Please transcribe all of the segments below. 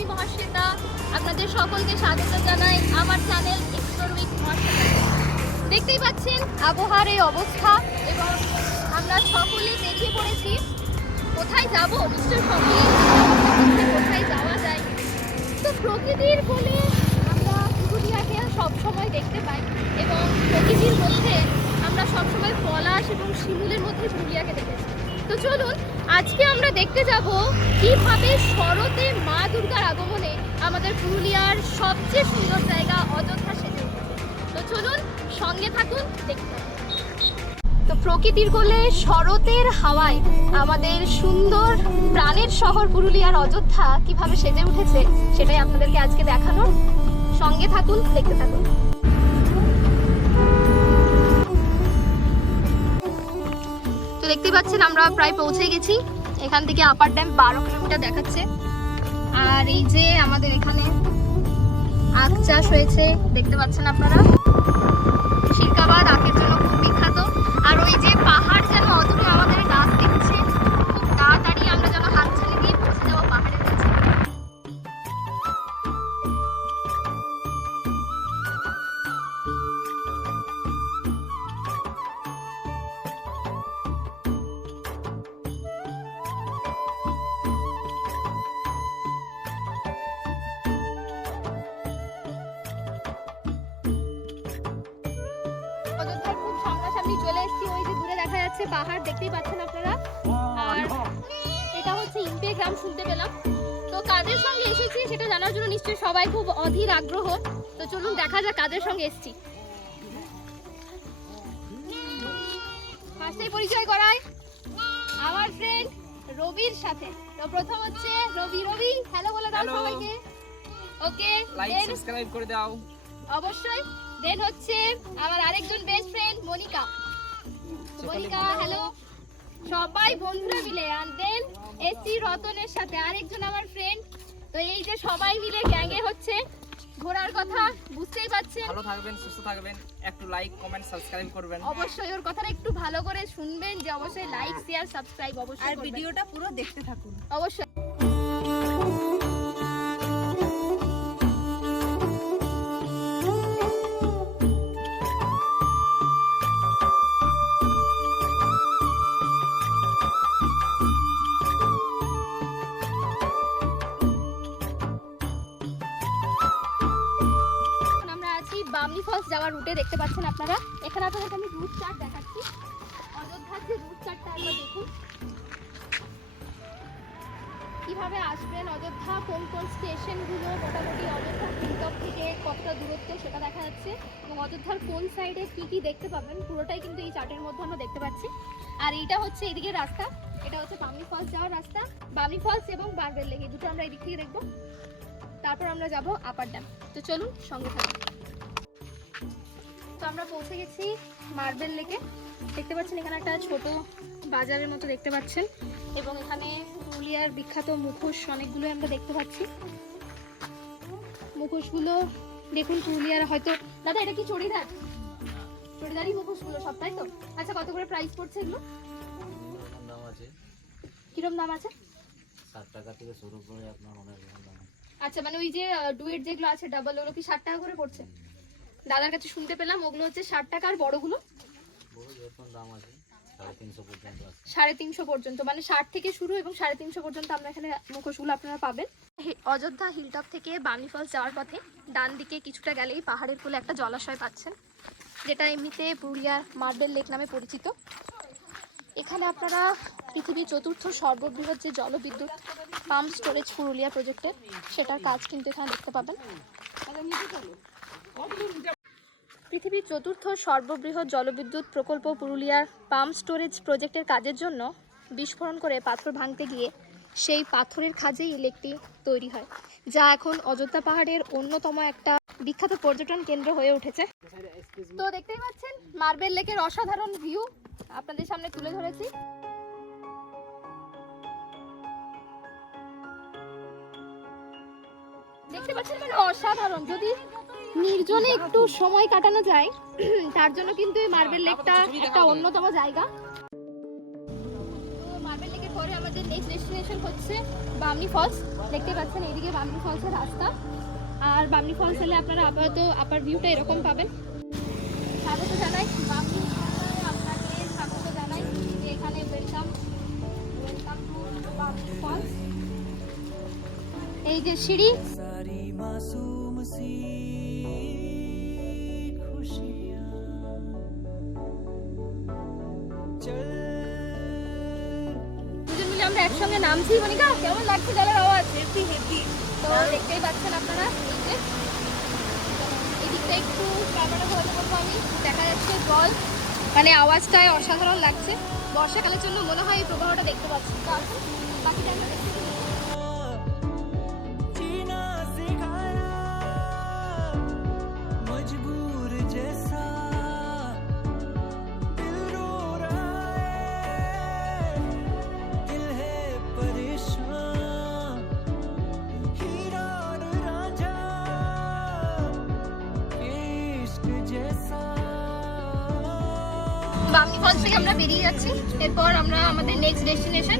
আমি মহাশ্বেতা। আপনাদের সকলকে স্বাগত জানাই আমার চ্যানেল এক্সপ্লোর উইথ মহাশ্বেতা। দেখতেই পাচ্ছেন আবহাওয়ার এই অবস্থা এবং আমরা সকলে বেরিয়ে পড়েছি। কোথায় যাব নিশ্চয়ই সকলেই কোথায় যাওয়া যায়। তো প্রকৃতির কোলে আমরা পুরুলিয়াকে সবসময় দেখতে পাই এবং প্রকৃতির মধ্যে আমরা সবসময় পলাশ এবং শিমুলের মধ্যে পুরুলিয়াকে দেখেছি। তো চলুন আজকে আমরা দেখতে যাব কিভাবে শরতে মা দুর্গার আগমনে আমাদের পুরুলিয়ার সবচেয়ে সুন্দর জায়গা অযোধ্যা সেজে উঠেছে। তো চলুন সঙ্গে থাকুন, দেখতে থাকুন। তো প্রকৃতির কোলে শরতের হাওয়ায় আমাদের সুন্দর প্রাণের শহর পুরুলিয়ার অযোধ্যা কিভাবে সেজে উঠেছে সেটাই আপনাদেরকে আজকে দেখানোর। সঙ্গে থাকুন, দেখতে থাকুন। তো দেখতেই পাচ্ছেন আমরা প্রায় পৌঁছে গেছি। এখান থেকে আপার ড্যাম 12 কিলোমিটার দেখাচ্ছে। আর এই যে আমাদের এখানে আখ চাষ হয়েছে, দেখতে পাচ্ছেন আপনারা। শিরকাবাদ আখের জন্য খুব বিখ্যাত। আর ওই যে পাহাড় যেন অদূরে আমাদের ডাক দিচ্ছে, খুব তাড়াতাড়ি আমরা যেন হাতছানি দিয়ে পৌঁছে যাবো পাহাড়ের কাছে। অযোধ্যার খুব সামনাসামনি চলে এসেছি। ওই যে দূরে দেখা যাচ্ছে পাহাড়, দেখতেই পাচ্ছেন আপনারা। আর এটা হচ্ছে ইম্পে গ্রাম শুনতে পেলাম। তো কাদের সঙ্গে এসেছি সেটা জানার জন্য নিশ্চয়ই সবাই খুব অধীর আগ্রহ। তো চলুন দেখা যাক কাদের সঙ্গে এসেছি। ফার্স্টেই পরিচয় করাই আমার ফ্রেন্ড রবির সাথে। তো প্রথম হচ্ছে রবি। রবি হ্যালো বলে দাও সবাইকে। ওকে, লাইক সাবস্ক্রাইব করে দাও অবশ্যই। দেন হচ্ছে আমার আরেকজন best friend Monica. Monica hello. সবাই বন্ধুরা মিলে। আর দেন এসি রতনের সাথে আরেকজন আমার ফ্রেন্ড। তো এই যে সবাই মিলে গ্যাংয়ে হচ্ছে ঘোরার কথা, বুঝতেই পারছেন। ভালো থাকবেন, সুস্থ থাকবেন, একটু লাইক কমেন্ট সাবস্ক্রাইব করবেন। অবশ্যই ওর কথাটা একটু ভালো করে শুনবেন যে অবশ্যই লাইক শেয়ার সাবস্ক্রাইব অবশ্যই আর করবেন। ভিডিওটা পুরো দেখতে থাকুন অবশ্যই। বামনি ফলস যাওয়ার রুটে, দেখতে পাচ্ছেন আপনারা। এখানে আপনাদেরকে আমি রুট চার্ট দেখাচ্ছি। অযোধ্যার যে রুট চার্টটা একবার দেখুন কিভাবে আসবেন অযোধ্যা, কোন কোন স্টেশনগুলো, মোটামুটি অযোধ্যা হিলটপ থেকে কতটা দূরত্ব সেটা দেখা যাচ্ছে এবং অযোধ্যার কোন সাইডে কি কি দেখতে পাবেন পুরোটাই কিন্তু এই চার্টের মধ্যে আমরা দেখতে পাচ্ছি। আর এইটা হচ্ছে এদিকে রাস্তা, এটা হচ্ছে বামনি ফলস যাওয়ার রাস্তা। বামনি ফলস এবং বারবেল লেক এই দুটো আমরা এদিক থেকে দেখবো। তারপর আমরা যাব আপার ড্যাম। তো চলুন সঙ্গে থাকুন। তো আমরা পৌঁছে গেছি মার্বেল লেকে। দেখতে পাচ্ছেন এখানে একটা ছোট বাজারের মতো দেখতে পাচ্ছেন এবং এখানে পুরুলিয়ার বিখ্যাত মুখোশ অনেকগুলো আমরা দেখতে পাচ্ছি। মুখোশগুলো দেখুন পুরুলিয়ার, হয়তো দাদা এটা কি চড়িদার? চড়িদারই মুখোশগুলো সব, তাই তো? আচ্ছা, কত করে প্রাইস পড়ছে এগুলো? দাম আছে, কিরকম দাম আছে? 60 টাকা থেকে শুরু করে আপনার অনেক দাম। আচ্ছা, মানে ওই যে ডুয়েট যেগুলো আছে ডাবল, ওগুলো কি 60 টাকা করে পড়ছে? দাদার কাছে শুনতে পেলাম ওগুলো হচ্ছে 60 টাকা। আর বড়গুলো বড় যেরকম দাম আছে 350 পর্যন্ত আছে। 350 পর্যন্ত, মানে 60 থেকে শুরু এবং 350 পর্যন্ত আমরা এখানে মুখোশগুলো আপনারা পাবেন। অযোধ্যা হিলটপ থেকে বামনি ফলস যাওয়ার পথে ডান দিকে কিছুটা গেলেই পাহাড়ের কোলে একটা জলাশয় পাচ্ছেন, যেটা এমনিতে পুরুলিয়ার মার্বেল লেক নামে পরিচিত। এখানে আপনারা পৃথিবীর চতুর্থ সর্ববৃহৎ যে জলবিদ্যুৎ পাম্প স্টোরেজ পুরুলিয়া প্রজেক্টের, সেটার কাজ কিন্তু এখানে দেখতে পাবেন। পৃথিবীর চতুর্থ সর্ববৃহৎ জলবিদ্যুৎ প্রকল্প পুরুলিয়ার পাম্প স্টোরেজ প্রজেক্টের কাজের জন্য বিস্ফোরণ করে পাথর ভাঙতে গিয়ে সেই পাথরের খাঁজেই এই লেকটি তৈরি হয়, যা এখন অযোধ্যা পাহাড়ের অন্যতম একটা বিখ্যাত পর্যটন কেন্দ্র হয়ে উঠেছে। তো দেখতেই পাচ্ছেন মার্বেল লেকের অসাধারণ ভিউ আপনাদের সামনে তুলে ধরেছি। দেখতে পাচ্ছেন মানে অসাধারণ। যদি নির্জনে একটু সময় কাটানো যায় তার জন্য কিন্তু এই মার্বেল লেকটা একটা অন্যতম জায়গা। তো মার্বেল লেকের পরে আমাদের নেক্সট ডেস্টিনেশন হচ্ছে বামনি ফলস। দেখতে পাচ্ছেন এইদিকে বামনি ফলসের রাস্তা। আর বামনি ফলস হলে আপনারা আপাতত আপার ভিউটা এরকম পাবেন। স্বাগত জানাই বামনি ফলসে, আপনাকে স্বাগত জানাই যে এখানে ওয়েলকাম টু বামনি ফলস। এই যে সিঁড়ি, দুজন মিলে আমরা একসঙ্গে নামছি। মনিকা কেমন লাগছে জলের আওয়াজ? Heavy heavy. তো দেখতেই পাচ্ছেন আপনারা এই যে এদিকটা একটু ক্যামেরা ধরে বলবো আমি, দেখা যাচ্ছে জল, মানে আওয়াজটাই অসাধারণ লাগছে। বর্ষাকালের জন্য মনে হয় এই প্রবাহটা দেখতে পাচ্ছি। তো আসুন বাকিটা আমরা দেখতে পাবো। বামনি ফলস থেকে আমরা বেরিয়ে যাচ্ছি। এরপর আমরা আমাদের next destination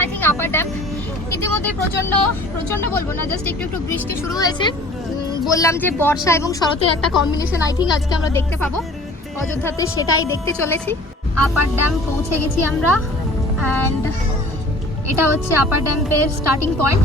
I think upper dam. ইতিমধ্যে প্রচন্ড বলবো না, জাস্ট একটু বৃষ্টি শুরু হয়েছে। বললাম যে বর্ষা এবং শরতের একটা কম্বিনেশন আই থিঙ্ক আজকে আমরা দেখতে পাবো অযোধ্যাতে, সেটাই দেখতে চলেছি। আপার ড্যাম পৌঁছে গেছি আমরা, অ্যান্ড এটা হচ্ছে আপার ড্যামের স্টার্টিং পয়েন্ট।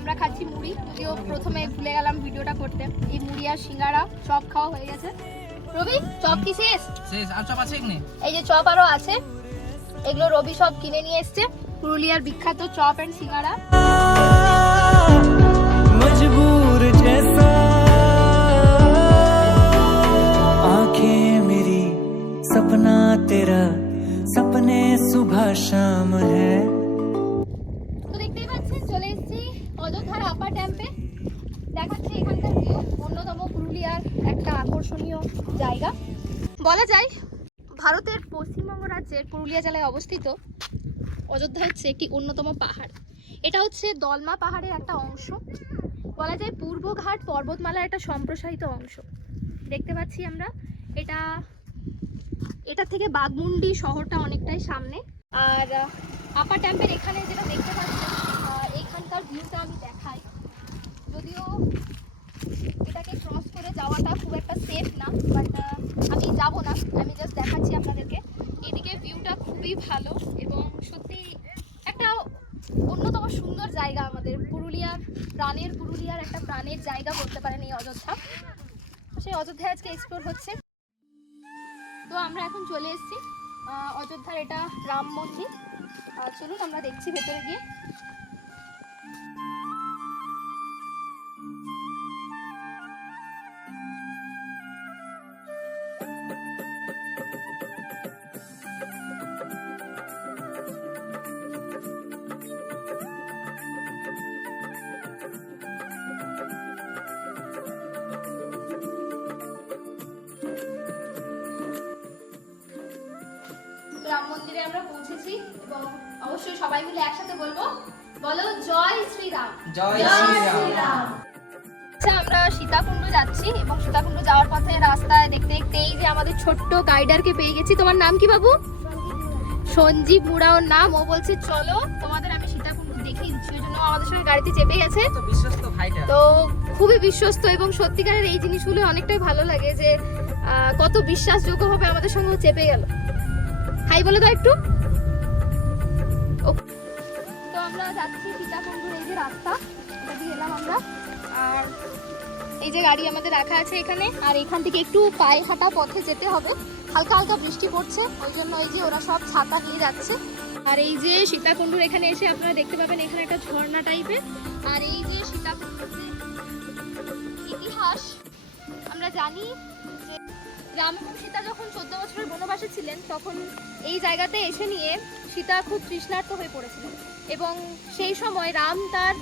আমরা খাচ্ছি মুড়ি, যদিও প্রথমে ভুলে গেলাম ভিডিওটা করতে। এই মুড়ি আর সিঙ্গারা চপ খাওয়া হয়ে গেছে। রবি চপ কি শেষ? আর চপ আছে এখানে? এই যে চপ আরো আছে, এগুলো রবি সব কিনে নিয়ে এসছে। পুরুলিয়ার বিখ্যাত চপ এন্ড সিঙ্গারা। मजबूर जैसा आंखें मेरी सपना तेरा सपने सुबह शाम है। তো দেখতেই পাচ্ছেন চলে এসেছি অযোধ্যার আপার ড্যামে। দেখাচ্ছি এখানকার ভিউ, অন্যতম পুরুলিয়ার একটা আকর্ষণীয় জায়গা বলা যায়। ভারতের পশ্চিমবঙ্গ রাজ্যের পুরুলিয়া জেলায় অবস্থিত অযোধ্যা হচ্ছে একটি অন্যতম পাহাড়। এটা হচ্ছে দলমা পাহাড়ের একটা অংশ, বলা যায় পূর্বঘাট পর্বতমালার একটা সম্প্রসারিত অংশ। দেখতে পাচ্ছি আমরা এটা থেকে বাঘমুন্ডি শহরটা অনেকটাই সামনে। আর আপার ড্যামের এখানে যেটা দেখতে পাচ্ছি, এখানকার ভিউটা আমি দেখাই। যদিও এটাকে ক্রস করে যাওয়াটা খুব একটা সেফ না, বাট আমি যাব না, আমি জাস্ট দেখাচ্ছি আপনাদেরকে। এদিকে ভিউটা খুবই ভালো এবং সত্যি একটা অন্যতম সুন্দর জায়গা। আমাদের পুরুলিয়ার একটা প্রাণের জায়গা বলতে পারেন এই অযোধ্যা। সেই অযোধ্যায় আজকে এক্সপ্লোর হচ্ছে। তো আমরা এখন চলে এসেছি অযোধ্যার এটা রাম মন্দির। চলুন আমরা দেখছি ভেতরে গিয়ে। রাম মন্দিরে আমরা পৌঁছেছি এবং অবশ্যই সবাই মিলে একসাথে বলবো, বলো জয় শ্রীরাম। জয় শ্রীরাম। আচ্ছা, আমরা সীতাকুণ্ড যাচ্ছি এবং সীতাকুণ্ড যাওয়ার পথে রাস্তায় দেখতে দেখতে এই যে আমাদের ছোট্ট গাইডারকে পেয়ে গেছি। তোমার নাম কি বাবু? সঞ্জীব মুড়া ওর নাম। ও বলছে চলো তোমাদের আমি সীতাকুণ্ড দেখিয়ে দিচ্ছি, ওই জন্য আমাদের সঙ্গে গাড়িতে চেপে গেছে। তো বিশ্বস্ত ভাইটা, তো খুবই বিশ্বস্ত এবং সত্যিকারের এই জিনিসগুলো অনেকটাই ভালো লাগে যে কত বিশ্বাসযোগ্য ভাবে আমাদের সঙ্গে চেপে গেল। হাই বলে দাও একটু। তো আমরা যাচ্ছি সীতাকুণ্ডুর এই যে রাস্তা, এটা দিয়ে এলাম আমরা। আর এই যে গাড়ি আমাদের রাখা আছে এখানে, আর এখান থেকে একটু পায়ে হাঁটা পথে যেতে হবে। হালকা হালকা বৃষ্টি পড়ছে, ওই জন্য এই যে ওরা সব ছাতা নিয়ে যাচ্ছে। আর এই যে সীতাকুণ্ডুর এখানে এসে আপনারা দেখতে পাবেন এখানে একটা ঝর্ণা টাইপের। আর এই যে সীতাকুণ্ডুর ইতিহাস আমরা জানি যে রাম এবং সীতা যখন 14 বছরের বনবাসে ছিলেন, তখন এই জায়গাতে এসে নিয়ে সীতা খুব তৃষ্ণার্ত হয়ে পড়েছিলেন এবং সেই সময় রাম তার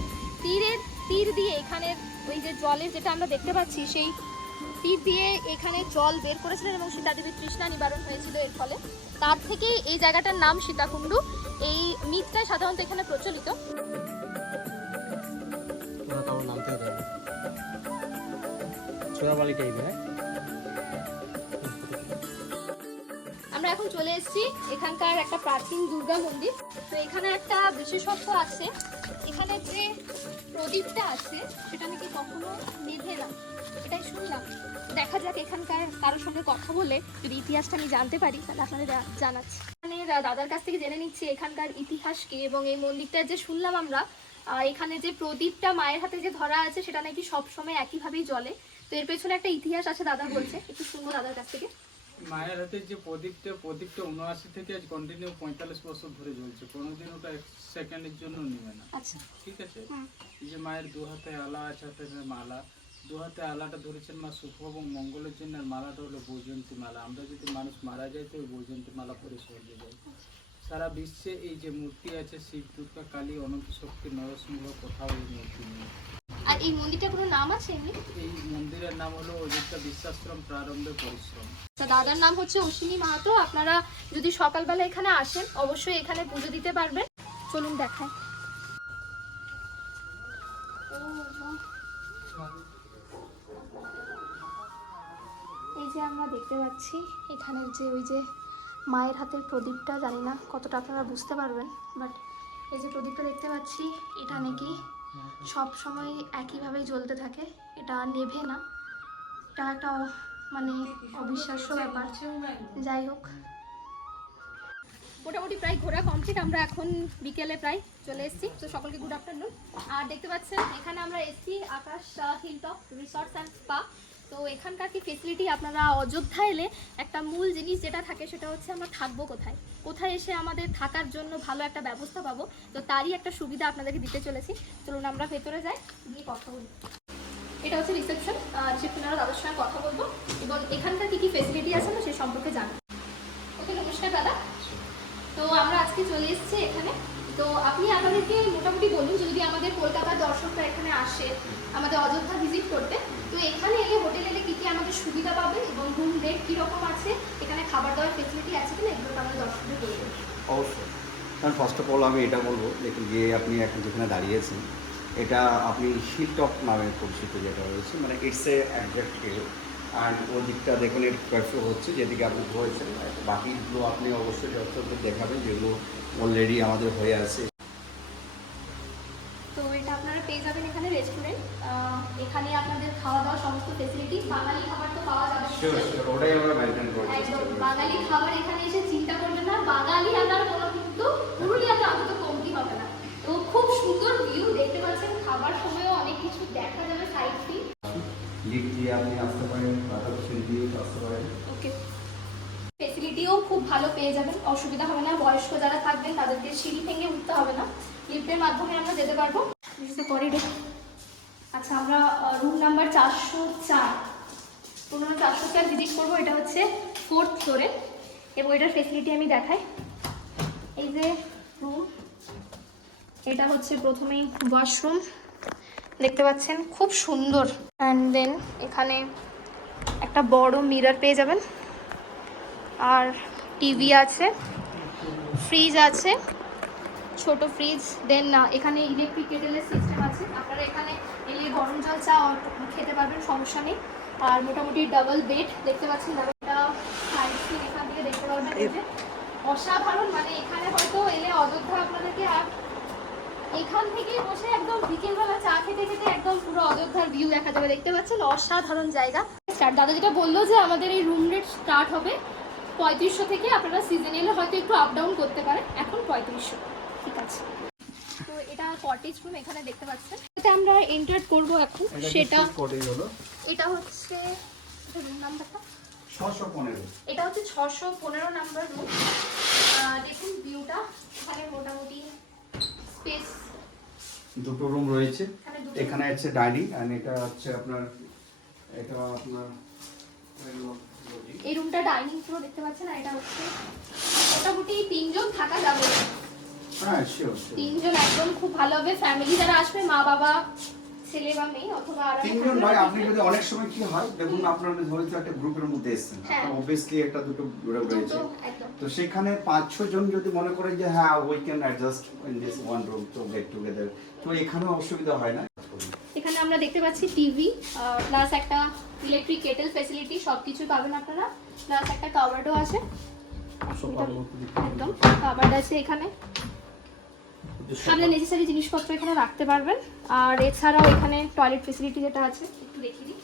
তীর দিয়ে এখানের ওই যে জলের যেটা আমরা দেখতে পাচ্ছি সেই তীর দিয়ে এখানে জল বের করেছিলেন এবং সীতাদেবীর তৃষ্ণা নিবারণ হয়েছিল এর ফলে। তার থেকে এই জায়গাটার নাম সীতাকুণ্ডু। এই মিথটাই সাধারণত এখানে প্রচলিত। তোরা কারোর নামতেও পারবে চোরাবালি টাইপের। আমরা এখন চলে এসেছি এখানকার একটা প্রাচীন দুর্গা মন্দির। তো এখানে একটা বিশেষত্ব আছে, এখানে যে প্রদীপটা আছে সেটা নাকি কখনো নিভে না, এটাই শুনলাম। দেখা যাক এখানকার কারোর সঙ্গে কথা বলে যদি ইতিহাসটা আমি জানতে পারি তাহলে আপনাদের জানাচ্ছি। মানে দাদার কাছ থেকে জেনে নিচ্ছি এখানকার ইতিহাস কি, এবং এই মন্দিরটা যে শুনলাম আমরা এখানে যে প্রদীপটা মায়ের হাতে যে ধরা আছে সেটা নাকি সবসময় একইভাবেই জ্বলে। তো এর পেছনে একটা ইতিহাস আছে দাদা বলছে, একটু শুনবো দাদার কাছ থেকে। মায়ের হাতে যে প্রদীপটা 79 থেকে আজ কন্টিনিউ 45 বছর ধরে জ্বলছে, কোনোদিন ওটা এক সেকেন্ডের জন্য নেবে না। আচ্ছা, ঠিক আছে। এই যে মায়ের দু হাতে আলা আছে, হাতে মালা, দু হাতে আলাটা ধরেছেন মা শুভ এবং মঙ্গলের জন্য, আর মালাটা হলো বৈজয়ন্তী মালা। আমরা যদি মানুষ মারা যায় তো ওই বৈজয়ন্তী মালা পরে স্বর্গে যাই। সারা বিশ্বে এই যে মূর্তি আছে শিব, দুর্গা, কালী, অনন্ত শক্তি, নরসিংহ, কোথাও এই মূর্তি নেই। আর এই মন্দিরটা কোনো নাম আছে এমনি? এই মন্দিরের নাম হলো অযোধ্যা বিশ্বাশ্রম প্রারম্ভে পরিশ্রম। দাদার নাম হচ্ছে অশ্বিনী মাহাতো। আপনারা যদি সকালবেলা এখানে আসেন অবশ্যই এখানে পুজো দিতে পারবেন। চলুন দেখায়। এই যে আমরা দেখতে পাচ্ছি এখানের যে ওই যে মায়ের হাতের প্রদীপটা, জানি না কতটা আপনারা বুঝতে পারবেন, বাট এই যে প্রদীপটা দেখতে পাচ্ছি এটা নাকি সব সময় একইভাবেই জ্বলতে থাকে, এটা নেভে না। এটা একটা মানে অবিশ্বাস্য ব্যাপার। যাই হোক, মোটামুটি প্রায় ঘোরা কমপ্লিট। আমরা এখন বিকেলে প্রায় চলে এসেছি। তো সকলকে গুড আফটারনুন। আর দেখতে পাচ্ছেন এখানে আমরা এসেছি আকাশ হিলটপ রিসর্টস অ্যান্ড স্পা। তো এখানকার কি ফেসিলিটি, আপনারা অযোধ্যা এলে একটা মূল জিনিস যেটা থাকে সেটা হচ্ছে আমরা থাকবো কোথায়, কোথায় এসে আমাদের থাকার জন্য ভালো একটা ব্যবস্থা পাবো। তো তারই একটা সুবিধা আপনাদেরকে দিতে চলেছি। চলুন আমরা ভেতরে যাই, গিয়ে কথা বলি। এটা হচ্ছে রিসেপশন। রিসেপশনারা দাদার সঙ্গে কথা বলবো এবং এখানকার কী কী ফেসিলিটি আছে না সেই সম্পর্কে জানবো। ওকে, নমস্কার দাদা। তো আমরা আজকে চলে এসেছি এখানে। তো আপনি আমাদেরকে মোটামুটি বলুন, যদি আমাদের কলকাতার দর্শকরা এখানে আসে আমাদের অযোধ্যা ভিজিট করতে, তো এখানে এলে হোটেল এলে কী কী আমাদের সুবিধা পাবে এবং রুম রেট কীরকম আছে, এখানে খাবার দাবার ফেসিলিটি আছে কিনা, এগুলো আমাদের দর্শকদের বলবেন। অবশ্যই। কারণ ফার্স্ট অফ অল আমি এটা বলবো, দেখুন যে আপনি এখন যেখানে দাঁড়িয়েছেন এটা আপনি হিলটপ নামে পরিচিত যেটা রয়েছে, মানে ইটস এ অ্যাডজাক্ট হিল। আর ওই দিকটা দেখুন এর কয়েকশো হচ্ছে যেদিকে আপনি হয়েছেন, বাকিগুলো আপনি অবশ্যই দর্শকদের দেখাবেন যেগুলো অলরেডি আমাদের হয়ে আছে। তো এটা আপনারা পেয়ে যাবেন এখানে রেস্টুরেন্ট, এখানে আপনাদের খাওয়া দাওয়া সমস্ত ফেসিলিটি। বাঙালি খাবার তো পাওয়া যাবে, ওটাই আমরা মেনটেন করছি। একদম বাঙালি খাবার এখানে এসে চিন্তা করবেন না, বাঙালি আনার কোনো কিন্তু পুরুলিয়াতে অন্তত কমতি হবে না। তো খুব সুন্দর ভিউ দেখতে পাচ্ছেন, খাবার সময়ও অনেক কিছু দেখা যাবে, সাইড সিন। লিফট দিয়ে আপনি আসতে পারেন, বাতাস দিয়ে আসতে পারেন। ওকে, ফেসিলিটিও খুব ভালো পেয়ে যাবেন, অসুবিধা হবে না। বয়স্ক যারা থাকবেন তাদেরকে সিঁড়ি ভেঙে উঠতে হবে না, লিফটের মাধ্যমে আমরা যেতে পারবো। করিডোর। আচ্ছা, আমরা রুম নাম্বার 404 404 ভিজিট করবো। এটা হচ্ছে 4th ফ্লোরে এবং এটার ফেসিলিটি আমি দেখাই। এই যে রুম, এটা হচ্ছে প্রথমেই ওয়াশরুম দেখতে পাচ্ছেন, খুব সুন্দর। অ্যান্ড দেন এখানে একটা বড় মিরর পেয়ে যাবেন, আর টিভি আছে, ফ্রিজ আছে, ছোট ফ্রিজ। দেন এখানে ইলেকট্রিক কেটেলের সিস্টেম আছে, আপনারা এখানে এলে গরম জল চা খেতে পারবেন, সমস্যা নেই। আর মোটামুটি ডাবল বেড দেখতে পাচ্ছেন, ডাবলটা সাইড সিন এখান থেকে দেখতে পারবেন। এই যে অসাধারণ, মানে এখানে হয়তো এলে অযোধ্যা আপনাদেরকে আর এখান থেকে বসে একদম বিকেলবেলা চা খেতে খেতে একদম পুরো অযোধ্যার ভিউ দেখা যাবে। দেখতে পাচ্ছেন অসাধারণ জায়গা। স্টার্ট দাদা যেটা বললো যে আমাদের এই রুম রেট স্টার্ট হবে 3500 থেকে, আপনারা সিজন এলে হয়তো একটু আপ ডাউন করতে পারেন, এখন 3500। ঠিক আছে। তো এটা কটেজ রুম এখানে দেখতে পাচ্ছেন, এটা আমরা এন্টার করব এখন। সেটা এটা হচ্ছে রুম নাম্বারটা 615। এটা হচ্ছে 615 নাম্বার রুম। দেখুন ভিউটা, এখানে মোটামুটি স্পেস দুটো রুম রয়েছে। এখানে আছে ডাইনিং, আর এটা হচ্ছে আপনার এই রুমটা ডাইনিং পুরো দেখতে পাচ্ছেন। আর এটা হচ্ছে মোটামুটি 3 জন থাকা যাবে। হ্যাঁ শিওর। 3 জন একদম খুব ভালো হবে। ফ্যামিলি যারা আসবে, মা বাবা ছেলে বা মেয়ে অথবা আর তিনজন নয়, আপনি যদি অনেক সময় কি হয় দেখুন, আপনার হয়তো একটা গ্রুপের মধ্যে এসেছেন, হ্যাঁ। অবভিয়াসলি একটা দুটো গ্রুপ রয়েছে, একদম তো সেখানে 5-6 জন যদি মনে করেন যে হ্যাঁ we can adjust in this one room to get together, তো এখানেও অসুবিধা হয় না। এখানে আমরা দেখতে পাচ্ছি টিভি প্লাস একটা ইলেকট্রিক কেটেল ফ্যাসিলিটি, সবকিছু পাবেন আপনারা, প্লাস একটা কাভার্ডও আছে, একদম কাভার্ড আছে এখানে, সামনে নেসেসারি জিনিসপত্র এখানে রাখতে পারবেন। আর এছাড়াও এখানে টয়লেট ফ্যাসিলিটি যেটা আছে একটু দেখিয়ে দিই,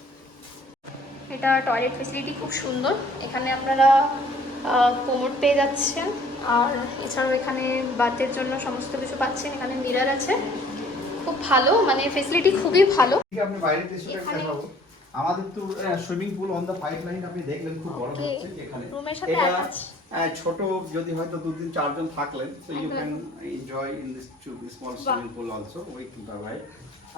এটা টয়লেট ফ্যাসিলিটি খুব সুন্দর, এখানে আপনারা কোমোড পেয়ে যাচ্ছেন, আর এছাড়াও এখানে বাথের জন্য সমস্ত কিছু পাচ্ছেন, এখানে মিরর আছে, খুব ভালো, মানে ফ্যাসিলিটি খুবই ভালো। ঠিক আপনি বাইরে দৃশ্যটা এখানে- দেখাবো। আমাদের তো swimming pool on the pipeline আপনি দেখলেন, খুব বড় Okay. হচ্ছে এখানে। রুমের সাথে এটা attach। ছোট যদি হয়তো 2-3-4 জন থাকলেন, সো ইউ একদম। Can enjoy in this small swimming pool also, ওই ভাই।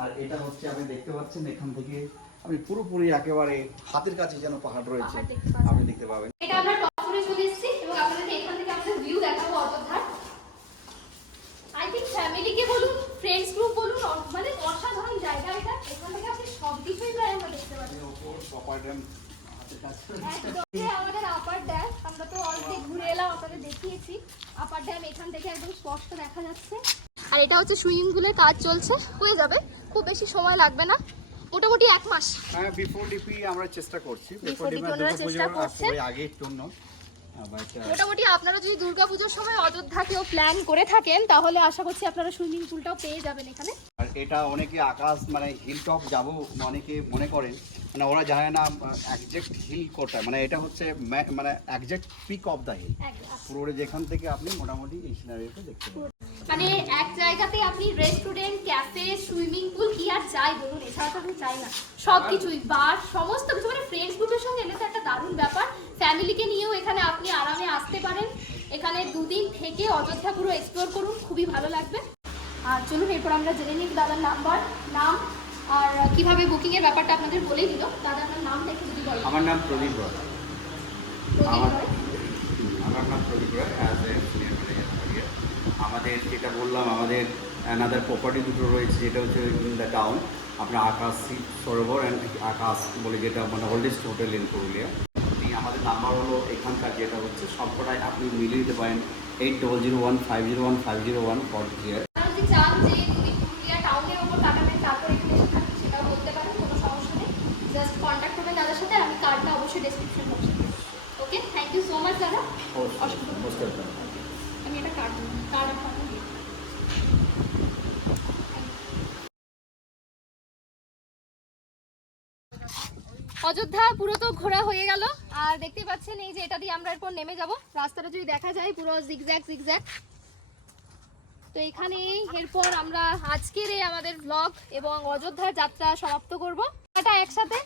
আর এটা হচ্ছে আপনি দেখতে পাচ্ছেন এখান থেকে আপনি পুরোপুরি একেবারে হাতের কাছে যেন পাহাড় রয়েছে, পাহাড় দেখতে পাচ্ছেন। আপনি দেখতে পাবেন। এটা আমরা টপ ফ্লোরে চলে এসেছি এবং আপনাদের এখান থেকে আমাদের ভিউ দেখাবো অযোধ্যার। আই থিংক ফ্যামিলিকে বলুন, ফ্রেন্ডস গ্রুপ বলুন, মানে অসাধারণ জায়গা এটা, এখান থেকে আপনি সব কিছুই প্রায় আমরা দেখতে পাচ্ছি। প্রপার ড্যাম হাতের কাছে। একদম। এই আমাদের আপার ড্যাম, আমরা তো অলরেডি ঘুরে এলাম, আপনাদের দেখিয়েছি। আপার ড্যাম এখান থেকে একদম স্পষ্ট দেখা যাচ্ছে। আর এটা হচ্ছে সুইমিং পুলের কাজ চলছে, হয়ে যাবে, খুব বেশি সময় লাগবে না, মোটামুটি 1 মাস। হ্যাঁ, বিফোর ডিপি আমরা চেষ্টা করছি, Before DP ওনারা চেষ্টা করছেন। আগের জন্য মোটামুটি আপনারা যদি দুর্গাপূজার সময় অযোধ্যা কেউ প্ল্যান করে থাকেন তাহলে আশা করছি আপনারা সুইমিং পুলটাও পেয়ে যাবেন এখানে। আর এটা অনেকে আকাশ মানে হিল টপ যাবো অনেকে মনে করেন, মানে ওরা জানে না একজ্যাক্ট হিল কোটা, মানে এটা হচ্ছে মানে exact peak of the hill, পুরো যেখান থেকে আপনি মোটামুটি এই সিনারিটা দেখতে পাবেন। মানে এক জায়গাতে আপনি রেস্টুরেন্ট, ক্যাফে, সুইমিং পুল কি আর চাই বলুন, এছাড়া তো আমি চাই না, সব কিছুই, বার, সমস্ত কিছু, মানে ফ্রেন্ডস গ্রুপের সঙ্গে এলে তো একটা দারুণ ব্যাপার। ফ্যামিলিকে নিয়েও এখানে আপনি আরামে আসতে পারেন, এখানে 2 দিন থেকে অযোধ্যা পুরো এক্সপ্লোর করুন, খুবই ভালো লাগবে। আর চলুন এরপর আমরা জেনে নিই দাদার নাম আর কিভাবে বুকিং এর ব্যাপারটা আপনাদের বলেই দিল। দাদা আপনার নামটা একটু যদি বলেন। আমার নাম প্রদীপ রয়। প্রদীপ রয়। আমার নাম প্রদীপ রয়, অ্যাজ এ সিনিয়র ম্যানেজার। আমাদের যেটা বললাম, আমাদের অ্যানাদার প্রপার্টি দুটো রয়েছে, যেটা হচ্ছে ইন দ্য টাউন, আপনার আকাশ সরোবর অ্যান্ড আকাশ বলে, যেটা মানে ওল্ডেস্ট হোটেল ইন পুরুলিয়া। আমাদের নাম্বার হলো এখানকার যেটা হচ্ছে সবকটাই আপনি মিলিয়ে দিতে পারেন 8001501501 ফর ইয়ার। আপনারা যদি চান যে যদি পুরুলিয়া টাউনের ওপর কাটাবেন তারপর এখানে এসে থাকবেন, সেটাও বলতে পারেন, কোনো সমস্যা নেই। জাস্ট কন্ট্যাক্ট করবেন দাদার সাথে, আমি কার্ডটা অবশ্যই ডেসক্রিপশন বক্সে দেবো। ওকে, থ্যাংক ইউ সো মাচ দাদা। আমি এটা কার্ড আপনাকে দিয়ে দিই। অযোধ্যা পুরো তো ঘোরা হয়ে গেল, আর দেখতে পাচ্ছেন এই যে এটা দিয়ে আমরা এরপর নেমে যাব। রাস্তাটা যদি দেখা যায় পুরো জিগজ্যাগ। তো এখানেই এরপর আমরা আজকের এই আমাদের ব্লগ এবং অযোধ্যার যাত্রা সমাপ্ত করব। এটা একসাথে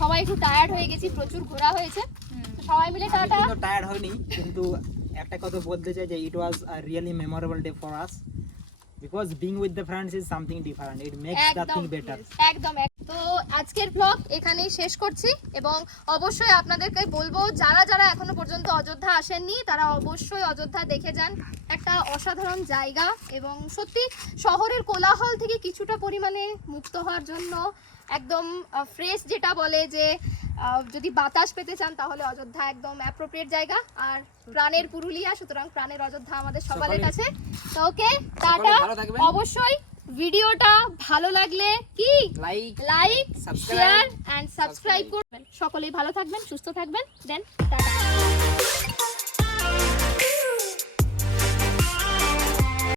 সবাই একটু টায়ার্ড হয়ে গেছি, প্রচুর ঘোরা হয়েছে, তো সবাই মিলে টাটা। কিন্তু টায়ার্ড হয়নি, কিন্তু একটা কথা বলতে চাই যে it was a really memorable day for us, because being with the friends is something different, it makes the thing better. একদম। তো আজকের ব্লগ এখানেই শেষ করছি এবং অবশ্যই আপনাদেরকে বলবো যারা যারা এখনো পর্যন্ত অযোধ্যা আসেননি তারা অবশ্যই অযোধ্যা দেখে যান। একটা অসাধারণ জায়গা এবং সত্যি শহরের কোলাহল থেকে কিছুটা পরিমাণে মুক্ত হওয়ার জন্য একদম ফ্রেশ, যেটা বলে যে যদি বাতাস পেতে চান তাহলে অযোধ্যা একদম অ্যাপ্রোপ্রিয়েট জায়গা। আর প্রাণের পুরুলিয়া, সুতরাং প্রাণের অযোধ্যা আমাদের সকালের কাছে। তো ওকে, টাটা। ভালো থাকবেন। অবশ্যই ভিডিওটা ভালো লাগলে কি লাইক, শেয়ার এন্ড সাবস্ক্রাইব করবেন। সকলেই ভালো থাকবেন, সুস্থ থাকবেন। Then tata.